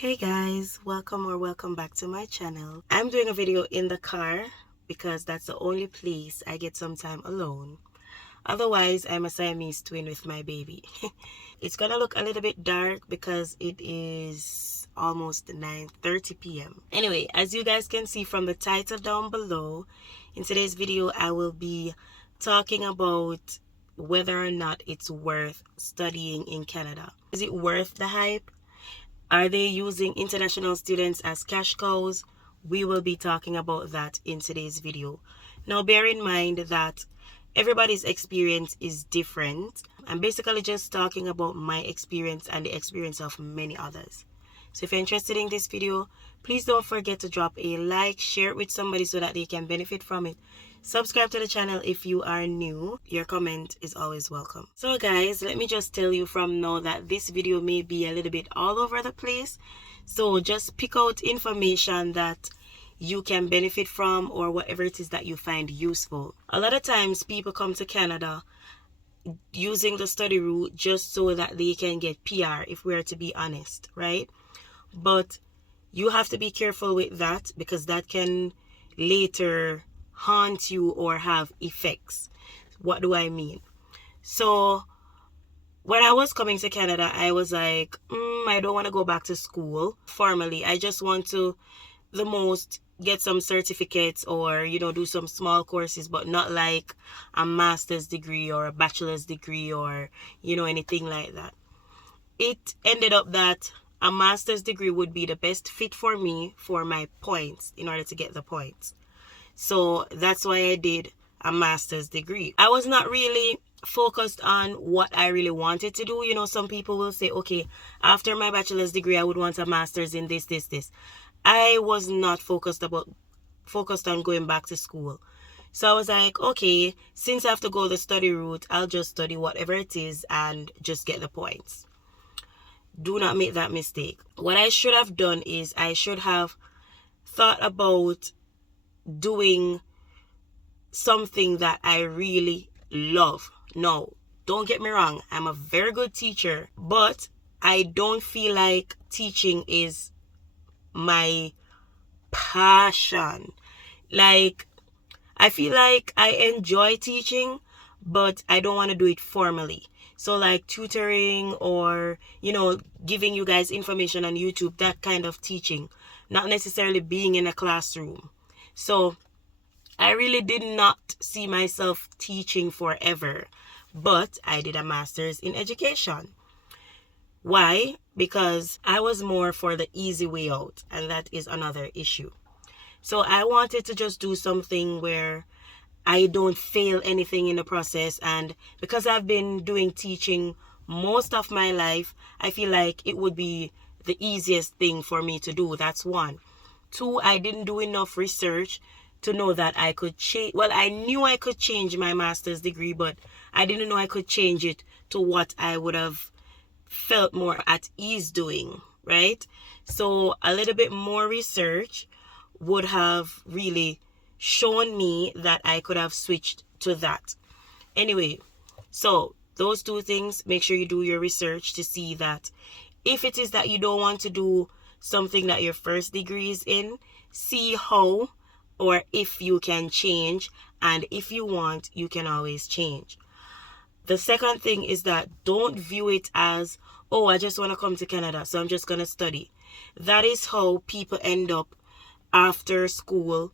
Hey guys, welcome back to my channel. I'm doing a video in the car because that's the only place I get some time alone. Otherwise, I'm a Siamese twin with my baby. It's gonna look a little bit dark because it is almost 9:30 p.m. Anyway, as you guys can see from the title down below, in today's video I will be talking about whether or not it's worth studying in Canada. Is it worth the hype? Are they using international students as cash cows? We will be talking about that in today's video. Now, bear in mind that everybody's experience is different. I'm basically just talking about my experience and the experience of many others. So if you're interested in this video, please don't forget to drop a like, share it with somebody so that they can benefit from it. Subscribe to the channel if you are new. Your comment is always welcome. So guys, let me just tell you from now that this video may be a little bit all over the place. So just pick out information that you can benefit from or whatever it is that you find useful. A lot of times people come to Canada using the study route just so that they can get PR, if we're to be honest, right? But you have to be careful with that because that can later haunt you or have effects. What do I mean? So when I was coming to Canada, I was like, I don't want to go back to school formally. I just want to, the most, get some certificates or, do some small courses, but not like a master's degree or a bachelor's degree or, anything like that. It ended up that a master's degree would be the best fit for me for my points in order to get the points. So that's why I did a master's degree. I was not really focused on what I really wanted to do. Some people will say, okay, after my bachelor's degree, I would want a master's in this. I was not focused on going back to school. So I was like, okay, since I have to go the study route, I'll just study whatever it is and just get the points. Do not make that mistake. What I should have done is I should have thought about doing something that I really love. No, don't get me wrong. I'm a very good teacher, but I don't feel like teaching is my passion. Like, I feel like I enjoy teaching, but I don't want to do it formally. So like tutoring or, giving you guys information on YouTube, that kind of teaching, not necessarily being in a classroom. So I really did not see myself teaching forever, but I did a master's in education. Why? Because I was more for the easy way out, and that is another issue. So I wanted to just do something where I don't fail anything in the process. And because I've been doing teaching most of my life, I feel like it would be the easiest thing for me to do. That's one. Two, I didn't do enough research to know that I could change. Well, I knew I could change my master's degree, but I didn't know I could change it to what I would have felt more at ease doing, right? So a little bit more research would have really shown me that I could have switched to that. Anyway, so those two things, make sure you do your research to see that if it is that you don't want to do something that your first degree is in, see how or if you can change, and if you want, you can always change. The second thing is that don't view it as, oh, I just want to come to Canada, so I'm just going to study. That is how people end up after school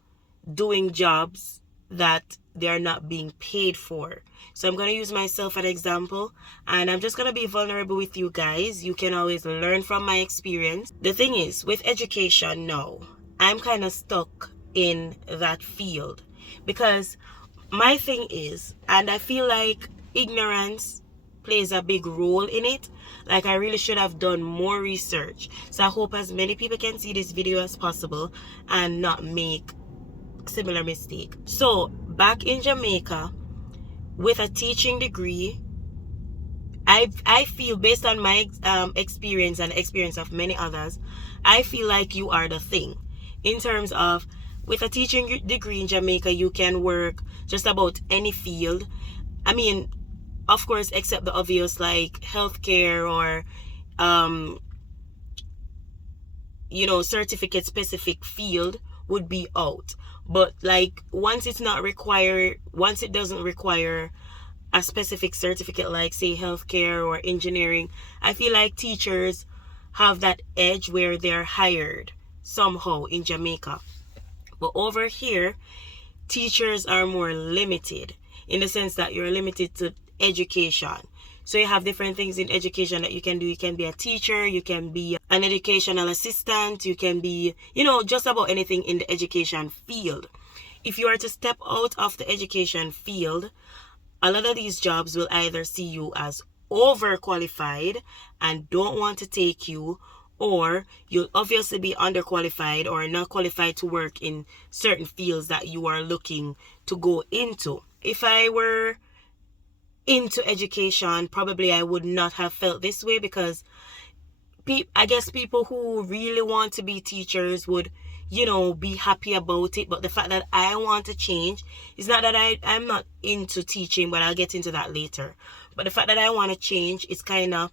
doing jobs that they're not being paid for. So I'm going to use myself as an example, and I'm just going to be vulnerable with you guys. You can always learn from my experience. The thing is, with education now, I'm kind of stuck in that field because my thing is, and I feel like ignorance plays a big role in it. Like, I really should have done more research. So I hope as many people can see this video as possible and not make similar mistake. So back in Jamaica, with a teaching degree, I feel, based on my experience and the experience of many others, I feel like you are the thing. In terms of, with a teaching degree in Jamaica, you can work just about any field. I mean, of course, except the obvious like healthcare or certificate specific field would be out. But like once it doesn't require a specific certificate, like say healthcare or engineering, I feel like teachers have that edge where they're hired somehow in Jamaica. But over here, teachers are more limited in the sense that you're limited to education. So you have different things in education that you can do. You can be a teacher, you can be an educational assistant, you can be, just about anything in the education field. If you are to step out of the education field, a lot of these jobs will either see you as overqualified and don't want to take you, or you'll obviously be underqualified or not qualified to work in certain fields that you are looking to go into. If I were into education, probably I would not have felt this way, because I guess people who really want to be teachers would, be happy about it. But the fact that I want to change is not that I'm not into teaching, but I'll get into that later. But the fact that I want to change is kind of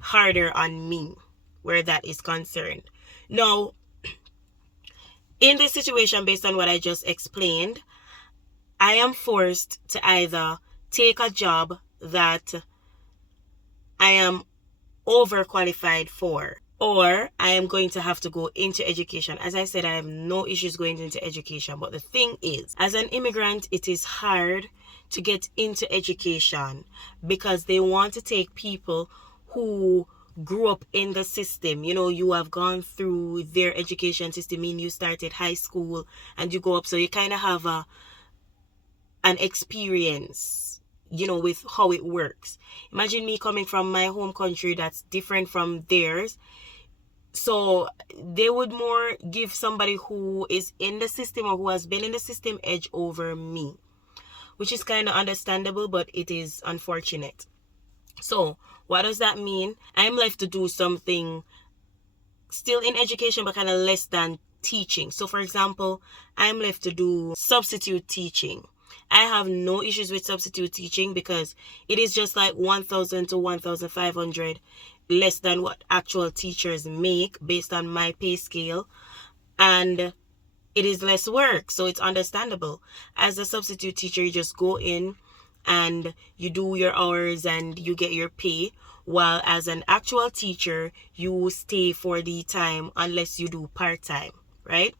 harder on me where that is concerned. Now, in this situation, based on what I just explained, I am forced to either take a job that I am overqualified for, or I am going to have to go into education. As I said, I have no issues going into education. But the thing is, as an immigrant, it is hard to get into education because they want to take people who grew up in the system. You have gone through their education system, mean you started high school and you go up. So you kind of have an experience, with how it works. Imagine me coming from my home country that's different from theirs. So they would more give somebody who is in the system or who has been in the system edge over me, which is kind of understandable, but it is unfortunate. So what does that mean? I'm left to do something still in education, but kind of less than teaching. So for example, I'm left to do substitute teaching. I have no issues with substitute teaching because it is just like 1,000 to 1,500 less than what actual teachers make based on my pay scale, and it is less work, so it's understandable. As a substitute teacher, you just go in and you do your hours and you get your pay, while as an actual teacher, you stay for the time unless you do part-time, right?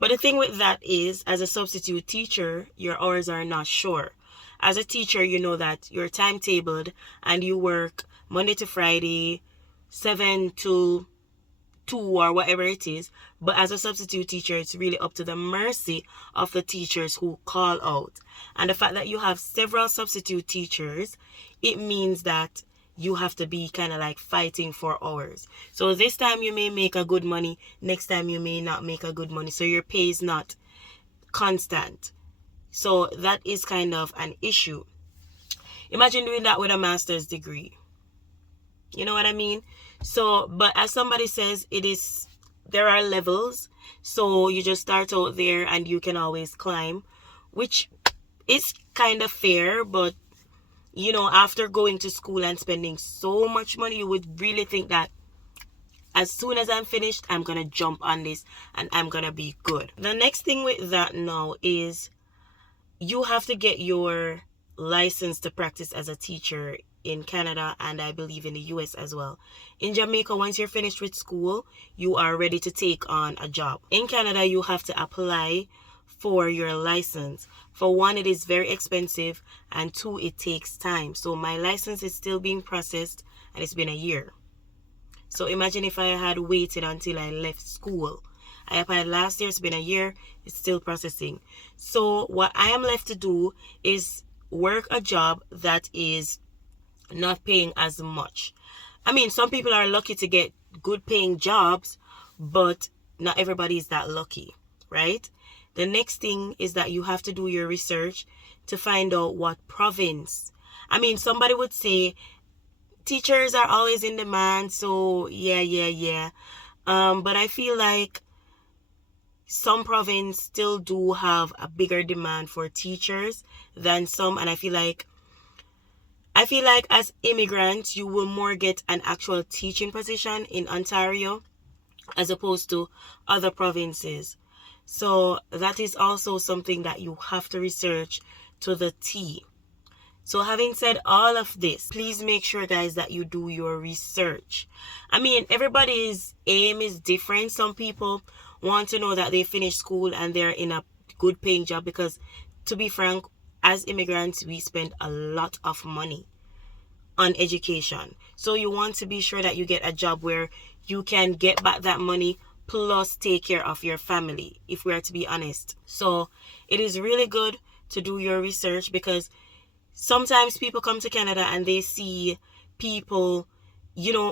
But the thing with that is, as a substitute teacher, your hours are not sure. As a teacher, you know that you're timetabled and you work Monday to Friday, 7 to 2 or whatever it is. But as a substitute teacher, it's really up to the mercy of the teachers who call out. And the fact that you have several substitute teachers, it means that you have to be kind of like fighting for hours. So this time you may make a good money, next time you may not make a good money. So your pay is not constant. So that is kind of an issue. Imagine doing that with a master's degree. You know what I mean? So, but as somebody says, there are levels. So you just start out there and you can always climb, which is kind of fair, but after going to school and spending so much money, you would really think that as soon as I'm finished, I'm going to jump on this and I'm going to be good. The next thing with that now is you have to get your license to practice as a teacher in Canada, and I believe in the US as well. In Jamaica, once you're finished with school, you are ready to take on a job. In Canada, you have to apply for your license. For one, it is very expensive, and two, it takes time. So my license is still being processed and it's been a year. So imagine if I had waited until I left school. I applied last year, it's been a year, it's still processing. So what I am left to do is work a job that is not paying as much. I mean, some people are lucky to get good paying jobs, but not everybody is that lucky, right? The next thing is that you have to do your research to find out what province. I mean, somebody would say teachers are always in demand, so yeah. But I feel like some provinces still do have a bigger demand for teachers than some, and I feel like as immigrants, you will more get an actual teaching position in Ontario as opposed to other provinces. So that is also something that you have to research to the T. So having said all of this, please make sure, guys, that you do your research. I mean, everybody's aim is different. Some people want to know that they finished school and they're in a good paying job because, to be frank, as immigrants, we spend a lot of money on education. So you want to be sure that you get a job where you can get back that money plus take care of your family, if we are to be honest. So it is really good to do your research, because sometimes people come to Canada and they see people,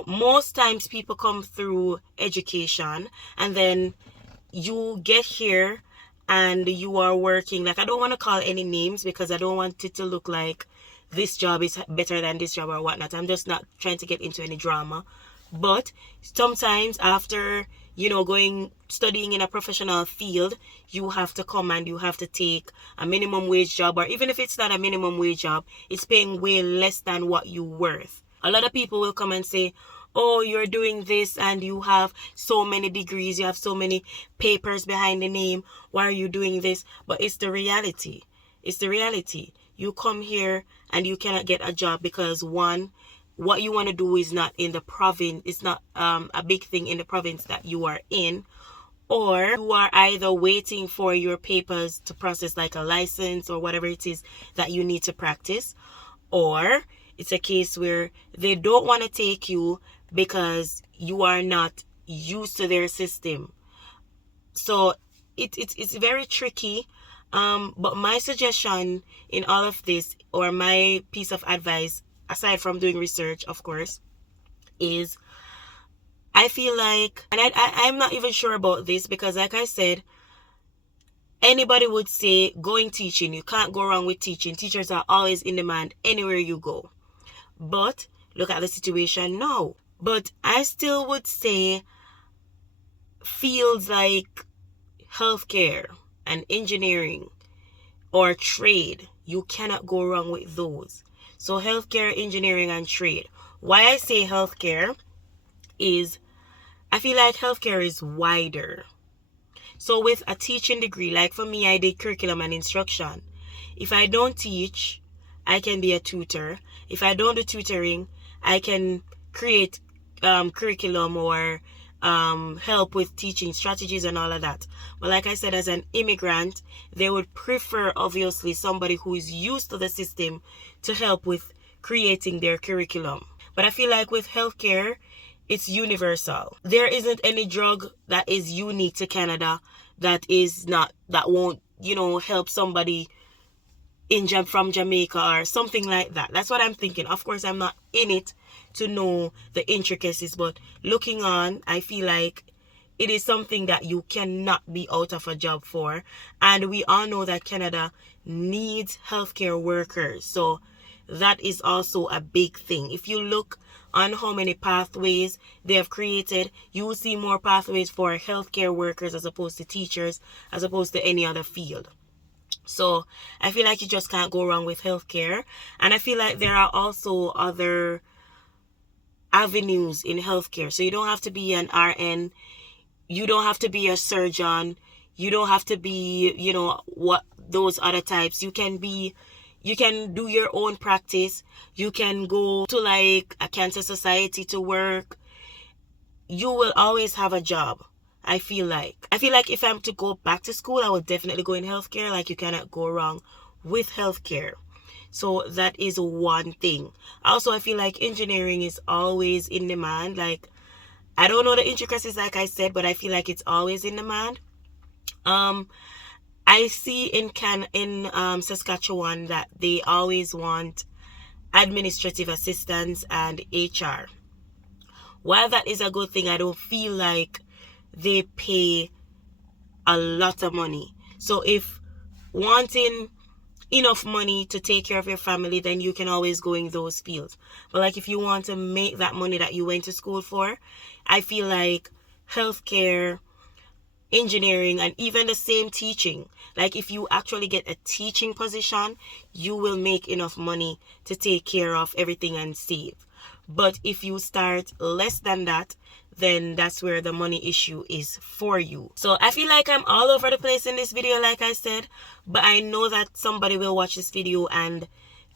most times people come through education, and then you get here and you are working. Like, I don't want to call any names because I don't want it to look like this job is better than this job or whatnot. I'm just not trying to get into any drama. But sometimes after, studying in a professional field, you have to come and you have to take a minimum wage job, or even if it's not a minimum wage job, it's paying way less than what you're worth. A lot of people will come and say, oh, you're doing this and you have so many degrees, you have so many papers behind the name, why are you doing this? But it's the reality. It's the reality. You come here and you cannot get a job because, one, what you want to do is not in the province, it's not a big thing in the province that you are in, or you are either waiting for your papers to process, like a license or whatever it is that you need to practice, or it's a case where they don't want to take you because you are not used to their system. So it's very tricky. But my suggestion in all of this, or my piece of advice, aside from doing research, of course, is I feel like, and I'm not even sure about this, because like I said, anybody would say going teaching, you can't go wrong with teaching. Teachers are always in demand anywhere you go. But look at the situation now. But I still would say fields like healthcare and engineering or trade, you cannot go wrong with those. So healthcare, engineering, and trade. Why I say healthcare is I feel like healthcare is wider. So with a teaching degree, like for me, I did curriculum and instruction. If I don't teach, I can be a tutor. If I don't do tutoring, I can create curriculum or help with teaching strategies and all of that. But like I said, as an immigrant, they would prefer, obviously, somebody who is used to the system to help with creating their curriculum. But I feel like with healthcare, it's universal. There isn't any drug that is unique to Canada that won't, help somebody from Jamaica or something like that. That's what I'm thinking. Of course, I'm not in it to know the intricacies, but looking on, I feel like it is something that you cannot be out of a job for. And we all know that Canada needs healthcare workers. So that is also a big thing. If you look on how many pathways they have created, you will see more pathways for healthcare workers as opposed to teachers, as opposed to any other field. So I feel like you just can't go wrong with healthcare. And I feel like there are also other avenues in healthcare. So you don't have to be an RN. You don't have to be a surgeon. You don't have to be, what those other types. You can do your own practice. You can go to like a cancer society to work. You will always have a job. I feel like if I'm to go back to school, I would definitely go in healthcare. Like, you cannot go wrong with healthcare. So that is one thing. Also, I feel like engineering is always in demand. Like, I don't know the intricacies, like I said, but I feel like it's always in demand. I see in Saskatchewan that they always want administrative assistants and HR. While that is a good thing, I don't feel like they pay a lot of money. So if wanting enough money to take care of your family, then you can always go in those fields. But like, if you want to make that money that you went to school for, I feel like healthcare, engineering, and even the same teaching, like if you actually get a teaching position, you will make enough money to take care of everything and save. But if you start less than that, then that's where the money issue is for you. So I feel like I'm all over the place in this video, like I said, but I know that somebody will watch this video and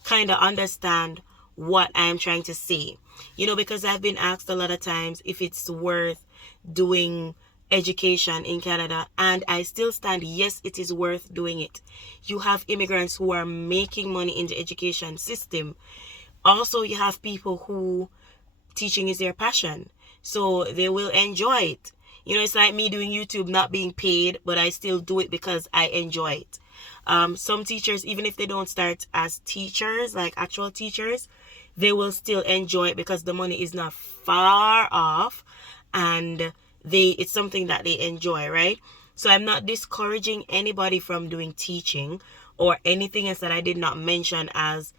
kind of understand what I'm trying to say. You know, because I've been asked a lot of times if it's worth doing education in Canada, and I still stand, yes, it is worth doing it. You have immigrants who are making money in the education system. Also, you have people who teaching is their passion, so they will enjoy it. You know, it's like me doing YouTube, not being paid, but I still do it because I enjoy it. Some teachers, even if they don't start as teachers, like actual teachers, they will still enjoy it because the money is not far off, and it's something that they enjoy, right? So I'm not discouraging anybody from doing teaching or anything else that I did not mention as,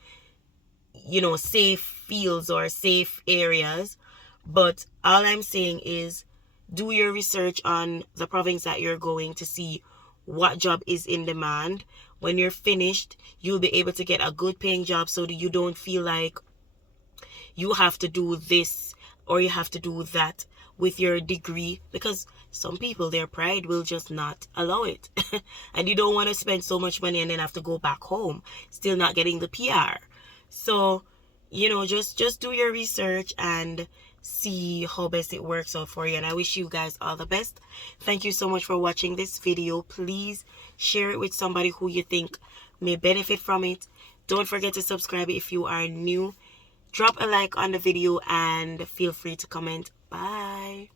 you know, safe fields or safe areas. But all I'm saying is do your research on the province that you're going to see what job is in demand. When you're finished, you'll be able to get a good paying job so that you don't feel like you have to do this or you have to do that with your degree, because some people, their pride will just not allow it. And you don't want to spend so much money and then have to go back home still not getting the PR. So, you know, just do your research and see how best it works out for you. And I wish you guys all the best. Thank you so much for watching this video. Please share it with somebody who you think may benefit from it. Don't forget to subscribe if you are new. Drop a like on the video and feel free to comment. Bye.